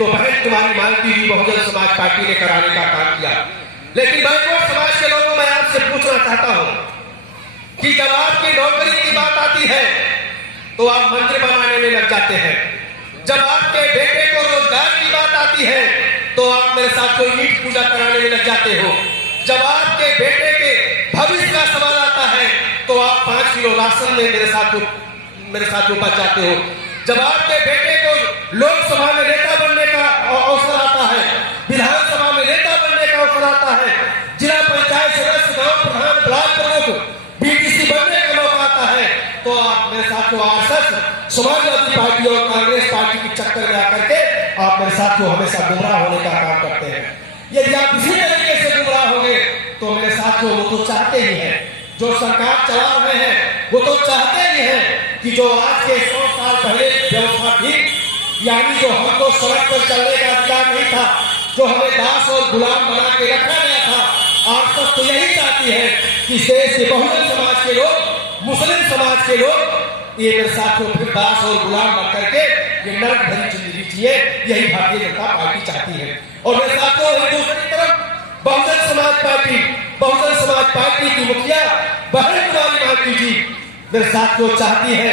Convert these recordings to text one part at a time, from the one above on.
तो बहन कुमारी मालती जी बहुजन समाज पार्टी ने कराने का काम किया। लेकिन बैकवर्ड समाज के लोगों मैं आपसे पूछना चाहता हूं कि जब आपकी नौकरी की बात आती है तो आप मंदिर बनाने में लग जाते हैं। जब आपके बेटे को रोजगार की बात आती है तो आप मेरे साथ कोई ईंट पूजा कराने में लग जाते हो। जब आपके बेटे के भविष्य का सवाल आता है तो आप 5 किलो राशन में मेरे साथ उपज जाते हो। जब आपके बेटे को लोकसभा में नेता बनने का अवसर आता है, विधानसभा में नेता बनने का अवसर आता है, जिला पंचायत सदस्य, गांव प्रधान, ब्लॉक प्रमुख, बीडीसी बनने का मौका आता है तो आप मेरे साथ को आरएसएस, समाजवादी पार्टी और कांग्रेस पार्टी के चक्कर में आकर के आप मेरे साथ को हमेशा गुमराह होने का काम करते हैं। यदि आप इसी तरीके से गुमराह होंगे तो मेरे साथ वो तो चाहते ही हैं, जो सरकार चला रहे हैं वो तो चाहते ही हैं कि जो आज के 100 साल पहले व्यवस्था थी, यानी जो हमको सड़क पर चलने का अधिकार नहीं था, जो हमें दास और गुलाम बना के रखा गया था, आरएसएस तो यही चाहती है कि देश के बहुजन समाज के लोग, मुस्लिम समाज के लोग ये मेरे साथ को फिर दास और गुलाम बन करके ये नरक भरी जिंदगी जिए। यही भारतीय जनता पार्टी चाहती है। और मेरे साथ को दूसरी तरफ बहुजन समाज पार्टी की मुखिया बहन कुमारी मालती जी मेरे साथ को चाहती है।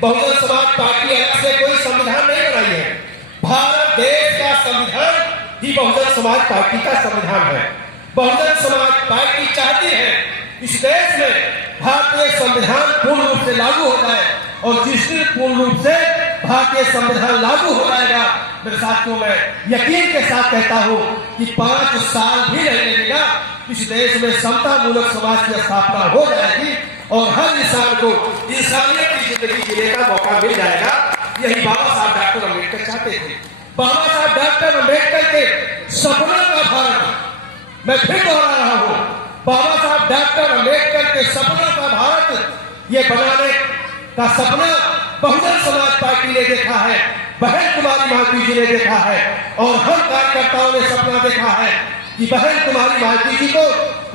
बहुजन समाज पार्टी अलग से कोई संविधान नहीं बनाई है। भारत देश का संविधान ही बहुजन समाज पार्टी का संविधान है। बहुजन समाज पार्टी चाहती है इस देश में भारतीय संविधान पूर्ण रूप से लागू हो जाए, और जिस दिन पूर्ण रूप से भारतीय संविधान लागू हो जाएगा मेरे साथियों, मैं यकीन के साथ कहता हूं कि 5 साल भी नहीं लगेगा, इस देश में समता मूलक समाज की स्थापना हो जाएगी और हर इंसान को इंसानियत की जिंदगी जीने का मौका मिल जाएगा। यही बाबा साहब डॉक्टर अम्बेडकर चाहते थे। बाबा साहब डॉक्टर अम्बेडकर के सपना का भारत, मैं फिर दोहरा रहा हूं, बाबा साहब डॉक्टर अम्बेडकर के सपना का भारत ये बनाने का सपना बहुजन समाज पार्टी ने देखा है, बहन कुमारी मालती जी ने देखा है, और हम कार्यकर्ताओं ने सपना देखा है कि बहन कुमारी मालती जी को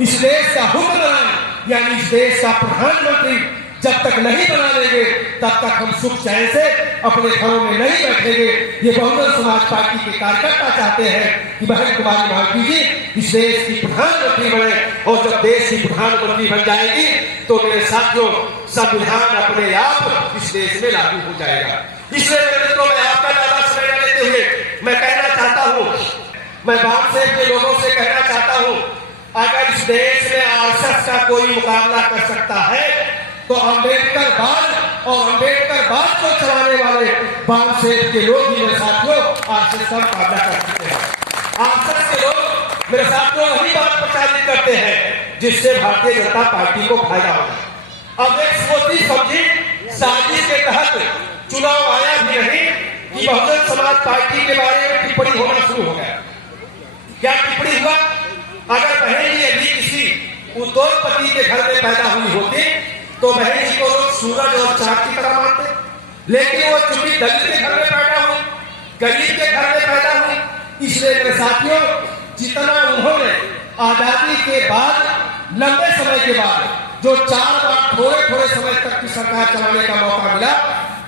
इस देश का हुक्मरान यानी इस देश का प्रधानमंत्री जब तक नहीं बना लेंगे तब तक हम सुख चैन से अपने घरों में नहीं बैठेंगे। ये बहुजन समाज पार्टी के कार्यकर्ता चाहते हैं कि बहन कुमारी मालती जी इस देश की प्रधानमंत्री बने, और जब देश की प्रधानमंत्री बन जाएगी तो मेरे साथियों संविधान अपने आप इस देश में लागू हो जाएगा। इसलिए मैं आपका ज्यादा समय न लेते हुए मैं कहना चाहता हूँ, मैं बामसेन के लोगों से कहना चाहता हूँ, अगर इस देश में आरएसएस का कोई मुकाबला कर सकता है तो अम्बेडकरवाद और अम्बेडकरवाद को चलाने वाले बामसेन के लोग ही मेरे साथियों आरएसएस का मुकाबला कर सकते हैं। आरएसएस के लोग मेरे साथियों वही बात प्रचारित करते हैं जिससे भारतीय जनता पार्टी को फायदा होगा। अब एक सोची समझी साजिश के तहत चुनाव आया भी नहीं कि बहुजन समाज पार्टी के बारे में टिप्पणी होना शुरू हो गया। क्या टिप्पणी हुआ? अगर बहन जी यदि किसी उद्योगपति के घर में पैदा हुई होती तो बहन जी को लोग सूरज और चांद की तरह मानते, लेकिन वो चूंकि दलित के घर में पैदा हुई, गरीब के घर में पैदा हुई, इसलिए मेरे साथियों जितना उन्होंने आजादी के बाद लंबे समय के बाद जो 4 बार थोड़े समय तक की सरकार चलाने का मौका मिला,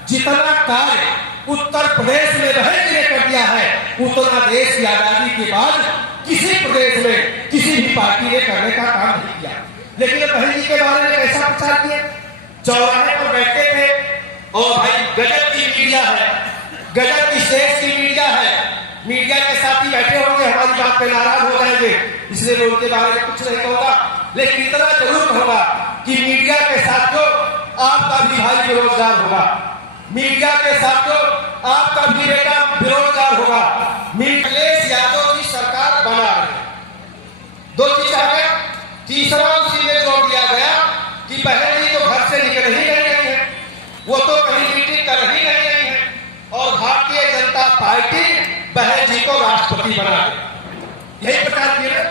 जितना कार्य उत्तर प्रदेश में बहन जी ने कर दिया है उतना देश की आजादी के बाद किसी प्रदेश में किसी भी पार्टी ने करने का काम नहीं किया। लेकिन बहन जी के बारे में कैसा प्रचार किया? चौराहे पर बैठे थे और भाई गजब की मीडिया है, गजब की शेष की मीडिया है, मीडिया के साथी बैठे होंगे, हमारी बात पे नाराज हो जाएंगे, इसलिए मैं उनके बारे में कुछ नहीं कहूंगा। लेकिन इतना जरूर कहूंगा कि मीडिया के साथियों आपका भी भाई बेरोजगार होगा, मीडिया के साथियों आपका भी बेटा बेरोजगार होगा। अखिलेश यादव की सरकार बना रहे 2 चीज आ गया। तीसरा उसी में जोड़ दिया गया कि बहन जी तो घर से निकल ही नहीं रही है, वो तो कहीं मीटिंग कर ही नहीं रही है, और भारतीय जनता पार्टी बहन जी को राष्ट्रपति बना दे, यही प्रचार किया।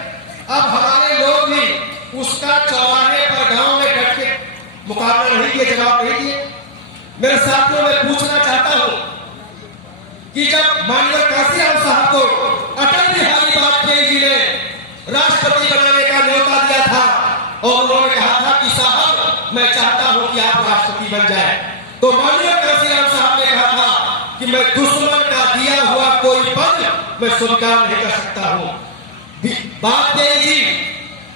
अब हमारे लोग भी उसका चौराहे पर गांव में बैठ के मुकाबला नहीं किए, जवाब नहीं दिए। मेरे साथियों मैं पूछना चाहता हूं कि जब माननीय काशीराम साहब को अटल बिहारी वाजपेयी जी ने राष्ट्रपति बनाने का न्योता दिया था और उन्होंने कहा था कि साहब मैं चाहता हूं कि आप राष्ट्रपति बन जाए, तो माननीय काशीराम साहब ने कहा था कि मैं दुश्मन का दिया हुआ कोई पद मैं स्वीकार नहीं कर सकता हूं। वाजपेयी जी,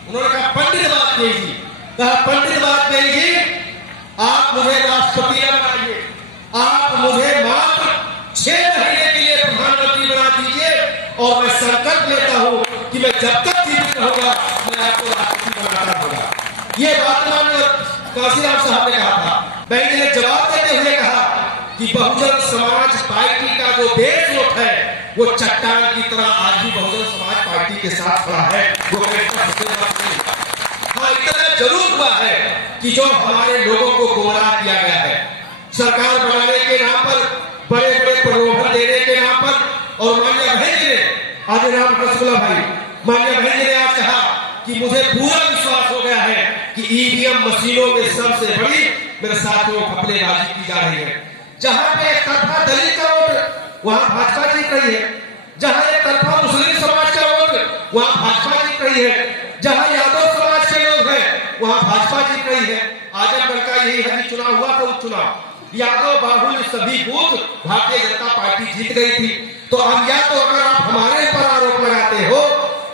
उन्होंने कहा पंडित वाजपेयी जी, कहा पंडित वाजपेयी जी, आप मुझे राष्ट्रपति न बनाइए, आप मुझे मात्र 6 महीने के लिए प्रधानमंत्री बना दीजिए और मैं संकल्प लेता हूं कि मैं जब तक जीवित रहूंगा मैं आपको राष्ट्रपति बनाता रहूंगा। ये बात माननीय काशीराम साहब ने कहा था। मैंने ने जवाब देते हुए कहा कि बहुजन समाज पार्टी का जो बेस वोट है वो चट्टान की तरह आज भी बहुजन समाज पार्टी के साथ खड़ा है। वो हाँ, इतना जरूर हुआ है कि जो हमारे लोगों को गुमराह किया गया है सरकार बनाने के नाम पर, बड़े बड़े प्रलोभन देने के नाम पर। और माननीय बहन जी ने आज राम रसगुल्ला भाई, माननीय बहन जी ने आज कहा कि मुझे पूरा विश्वास हो गया है कि ईवीएम मशीनों में सबसे बड़ी मेरे साथियों घपलेबाजी की जा रही है। जहां पे एक तरफा दलित का वोट वहां भाजपा जीत रही है, जहां एक तरफा मुस्लिम समाज का वोट वहां भाजपा जीत रही है, जहां यादव समाज के लोग हैं वहां भाजपा जीत रही है। आजमगढ़ का यही है कि चुनाव हुआ था, उपचुनाव यादव बाहुल्य सभी बूथ भारतीय जनता पार्टी जीत गई थी। तो अब या तो अगर आप हमारे ऊपर आरोप लगाते हो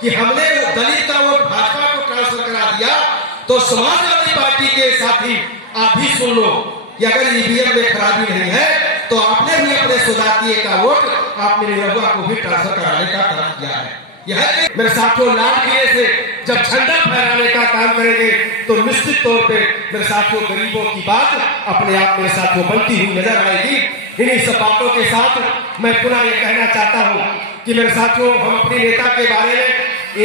कि हमने दलित का वोट भाजपा को ट्रांसफर करा दिया, तो समाजवादी पार्टी के साथी आप भी सुन लो कि अगर ईवीएम में खराबी नहीं है तो आपने भी अपने सुजातीय का वोट आपने निरहुआ को भी ट्रांसफर कराने का काम किया है। यह मेरे साथियों लाल किले से जब झंडा फहराने का काम करेंगे तो निश्चित तौर पे मेरे साथियों गरीबों की बात अपने आप मेरे साथियों बनती हुई नजर आएगी। इन्हीं सब बातों के साथ मैं पुनः ये कहना चाहता हूँ कि मेरे साथियों हम अपने नेता के बारे में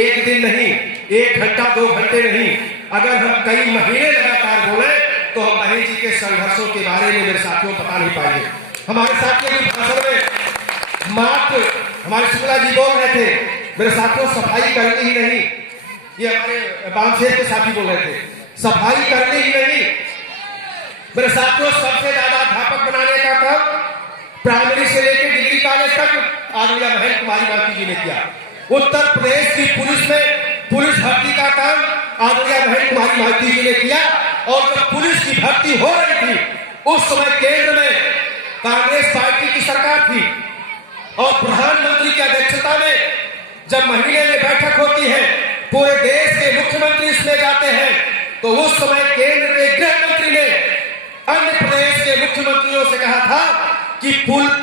एक दिन नहीं, 1 घंटा 2 घंटे नहीं, अगर हम कई महीने लगातार बोले तो हम महेश जी के संघर्षों के बारे में मेरे साथियों बता नहीं पाएंगे। हमारे साथियों के भाषण में मात्र हमारे शुक्ला जी बोल रहे थे मेरे साथियों सफाई करनी ही नहीं, ये हमारे बामशेर के साथी बोल रहे थे सफाई करनी ही नहीं। मेरे साथियों सबसे ज्यादा अध्यापक बनाने का काम प्राइमरी से लेकर डिग्री कॉलेज तक आदरणीय महेश कुमारी मालती जी ने किया। उत्तर प्रदेश की पुलिस में पुलिस भर्ती का काम आदरणीय महेश कुमारी मालती जी ने किया। और जब पुलिस की भर्ती हो रही थी उस समय केंद्र में कांग्रेस पार्टी की सरकार थी और प्रधानमंत्री की अध्यक्षता में जब महीने में बैठक होती है पूरे देश के मुख्यमंत्री इसमें जाते हैं, तो उस समय केंद्र के गृह मंत्री ने अन्य प्रदेश के मुख्यमंत्रियों से कहा था कि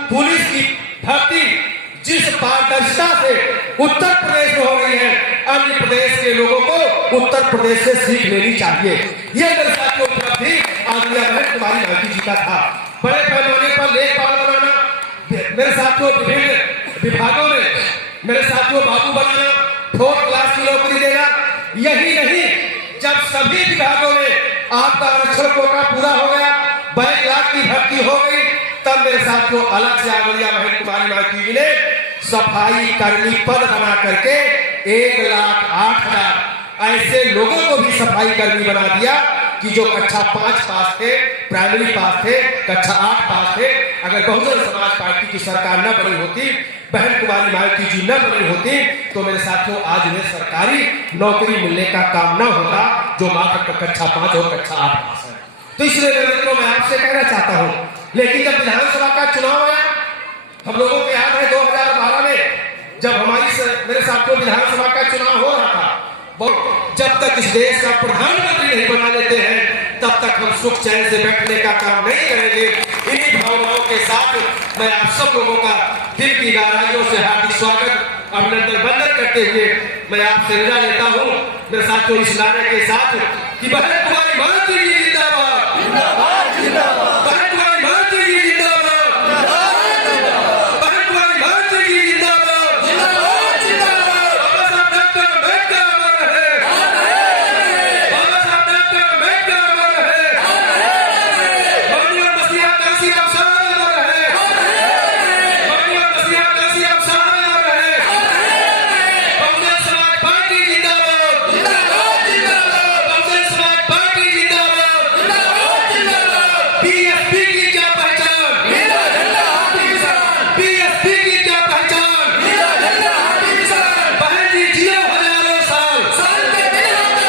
पुलिस की भर्ती जिस पारदर्शिता से उत्तर प्रदेश में हो रही है अन्य प्रदेश के लोगों को उत्तर प्रदेश से सीख लेनी चाहिए। यह मेरे साथियों उपलब्धि आदरणीय महेश कुमारी मालती जी का था। बड़े पैमाने पर लेखपाल बनाना, मेरे साथियों विभिन्न विभागों में मेरे साथियों बाबू बनाना, 4th क्लास की नौकरी देना, यही नहीं जब सभी विभागों में आपका आरक्षण कोटा पूरा हो गया, बैकलॉग की भर्ती हो गई, तब मेरे साथियों अलग से आदरणीय महेश कुमारी मालती जी ने सफाई कर्मी पद बना करके 1,08,000 ऐसे लोगों को भी सफाई कर्मी बना दिया कि जो कक्षा 5 पास थे, प्राइमरी पास थे, कक्षा 8 पास थे। अगर बहुजन समाज पार्टी की सरकार न बनी होती, बहन कुमारी मालती जी न बनी होती, तो मेरे साथियों आज उन्हें सरकारी नौकरी मिलने का काम न होता जो मात्र कक्षा 5 और कक्षा 8 पास है। तो इसलिए मेरे मित्रों मैं आपसे कहना चाहता हूँ, लेकिन जब विधानसभा का चुनाव आया, हम लोगों को याद है 2012 में जब मेरे साथियों विधानसभा का चुनाव हो रहा था, जब तक इस देश का प्रधानमंत्री नहीं बना लेते हैं तब तक हम सुख चैन से बैठने का काम नहीं करेंगे। इन्हीं भावनाओं के साथ मैं आप सब लोगों का दिल की गहराइयों से हार्दिक स्वागत, अभिनंदन, वंदन करते हुए मैं आपसे विदा लेता हूँ मेरे साथियों इस नारे के साथ कि बहन कुमारी मालती जी जिंदाबाद, जिंदाबाद, जिंदाबाद, बहन कुमारी मालती जी जिंदाबाद, बहन कुमारी मालती जी जिंदाबाद, जिंदाबाद, जिंदाबाद, बाबा साहब डॉक्टर अम्बेडकर अमर रहे, बाबा साहब डॉक्टर अम्बेडकर अमर रहे, माननीय मसीहा काशीराम साहब अमर रहे, माननीय मसीहा काशीराम साहब अमर रहे, बहुजन समाज पार्टी जिंदाबाद, जिंदाबाद, जिंदाबाद, बहुजन समाज पार्टी जिंदाबाद, जिंदाबाद, जिंदाबाद, बीएसपी की क्या पहचान, नीला झंडा हाथी किसान, बीएसपी की क्या पहचान, नीला झंडा हाथी किसान, बहन जी जियो हजारों साल, साल के दिन होता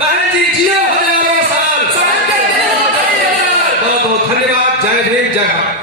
बहन जी जियो हजारों साल, साल के दिन होता। बहुत बहुत धन्यवाद। जय भीम, जय भारत।